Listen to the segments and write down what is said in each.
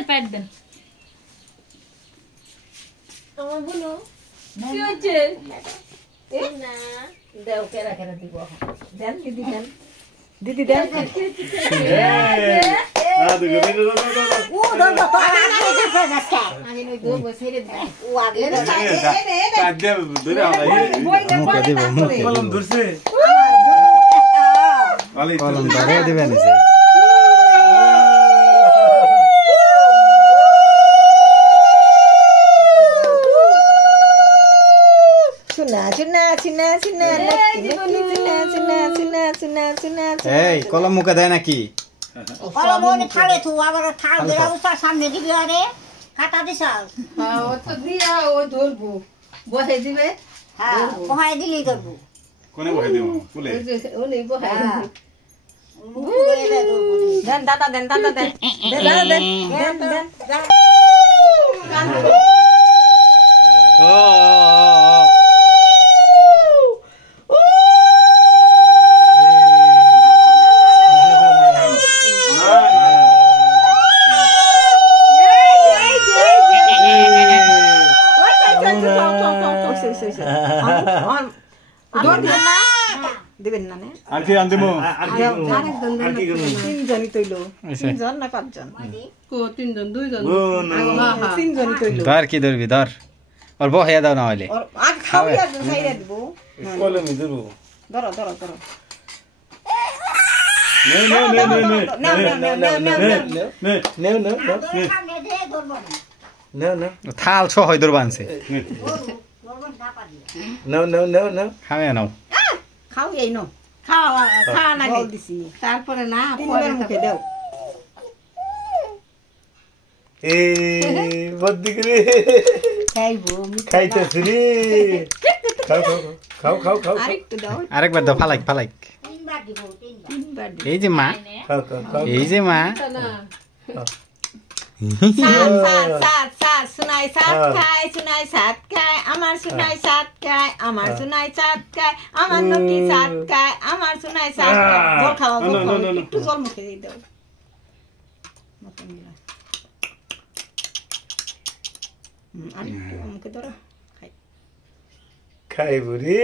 মায়ের প্যাট দেন আমার বলো কি হচ্ছে এ না দেও কেরা কেরা দিব দেন দিদি দেন দিদি দেন ও দাও তো আগে যে ফেনাস্কা আমি নই দো বসেরে দে ও আগে কাজে ধরে আমরা মুখে দিব মুখে কলম ধরছে কলম ধরে দিবেন যে এই কলম মুখে দেয় নাকি কলম ওনে থালে তো আবার থাল ধরে উঠা সামনে দিবি আরে কাটা দিছাও হ্যাঁ ও তো দিয়া ও ধরবো বহে দিবে হ্যাঁ বহাই দিলেই ধরবো কোনে বহে দিও কুলে ওই যে ওনি বহে দেন দাদা দেন দাদা দেন দাদা দেন দেন দেন ও দিবেন না আর কি আনদিমু আর কি তিনজনই তৈল তিনজন না পাঁচজন কো তিনজন দুইজন তিনজনই তৈল ধর কি ধরবি ধর আর বহাইয়া দাও না হইলে আগ খাওয়া খাইরা দিব কলমই ধরবো ধরো ধরো ধরো সামনে দে ধরবো থাল ছ হয় দর বানছে ধরবো না পারি খাবে নাও খাও এই নো খাওয়া খাওয়া না বল দিছি তারপরে না তিনবার মুখে দাও খাইবো খাইতেছি রে খাও খাও খাও আরেকটু দাও আরেকবার দাও ফালাইক ফালাইক তিনবার দিব তিনবার তিনবার দিও এই যে মা খাও এই যে মা না সাত সুনাই সাত খায় সুনাই সাত খায় আমার সুনাই সাত খায় আমার সুনাই সাত খায় আমার নকি সাত খায় আমার সুনাই সাত খায় জল খাওয়া জল খাওয়া একটু জল মুখে দিয়ে দাও আরেকটু মুখে ধরো খাইবো রে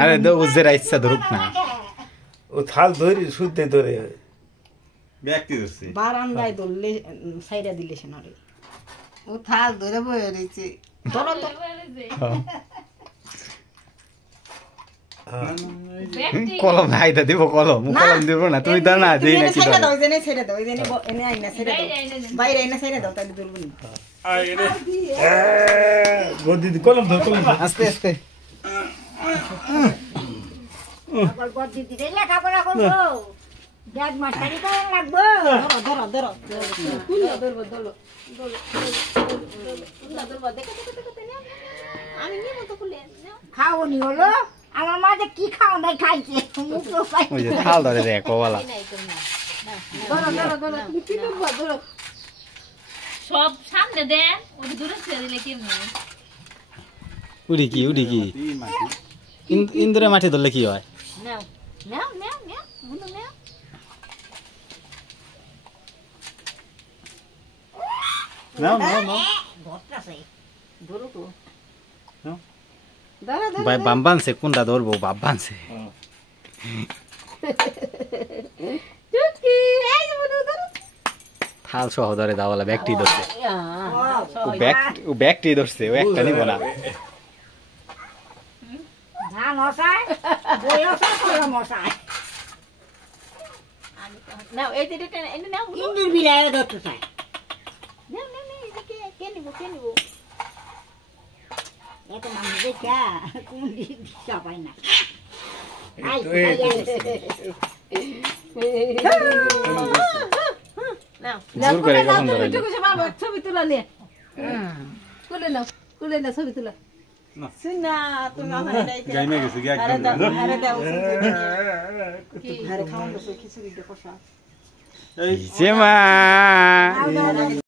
আরে দো উজের ইচ্ছা ধরুক না ও থাল ধরি শুদ্ধে ধরে ব্যক্তি ধরছে বারান্দায় ধরলে সাইডা দিলে সে নরে ও থাল ধরে বয়ে রয়েছে ধরো তো কলম হাইদা দিব কলম কলম দিব না তুমি দাও না দেই নাকি ছেড়ে দাও দাও এনে ছেড়ে দাও এনে এনে আইনা ছেড়ে দাও বাইরে আইনা ছেড়ে দাও তাহলে ধরবো না গদি কলম ধর আস্তে আস্তে আবার গদি দিলে লেখাপড়া করবো ব্যাগ মাস্টারি করা লাগবো ধরো ধরো ধরো কুলা ধরবো ধরো ধরো কুলা ধরবো দেখো দেখো দেখো আমি নিয়ে মতো কুলে খাওনি হলো আমার মা যে কি খাও নাই খাইছে মুখ তো ওই যে থাল ধরে দেয় কোওয়ালা ধরো ধরো ধরো তুমি কি করবো ধরো সব সামনে দেন ওই দূরে ছেড়ে দিলে কেমনে উড়ি কি ইন্দুরে মাটি ধরলে কি হয় নাও নাও নাও নাও মুনো নাও নাও ঘরটাছে ধরো তো ধরো ধরো ভাই বাম বানছে কোনটা ধরবো বাপ বানছে চুটকি এই যে বড় ধরো থাল সহ ধরে দাওয়ালা ব্যাগটি ধরছে ও ব্যাগটি ধরছে ও একটা নিব না ধান হসায় বই হসায় কলম হসায় নাও এই যে এটা এনে নাও ইন্দুর বিলায় ধরতে চায় নাও নাও নাও এদিকে কে নিব এত মানুষ দেখা কোন দিশা পাই না নাও জোর করে কখন ধরে ছবি তুলা নিয়ে কুলে নাও ছবি তুলা সুনা তুমি আমার গাইমে গেছে কি আরে একদম দাও আরে দাও আরে খাওন তো খিচুড়ি দেখো সা এই যে মা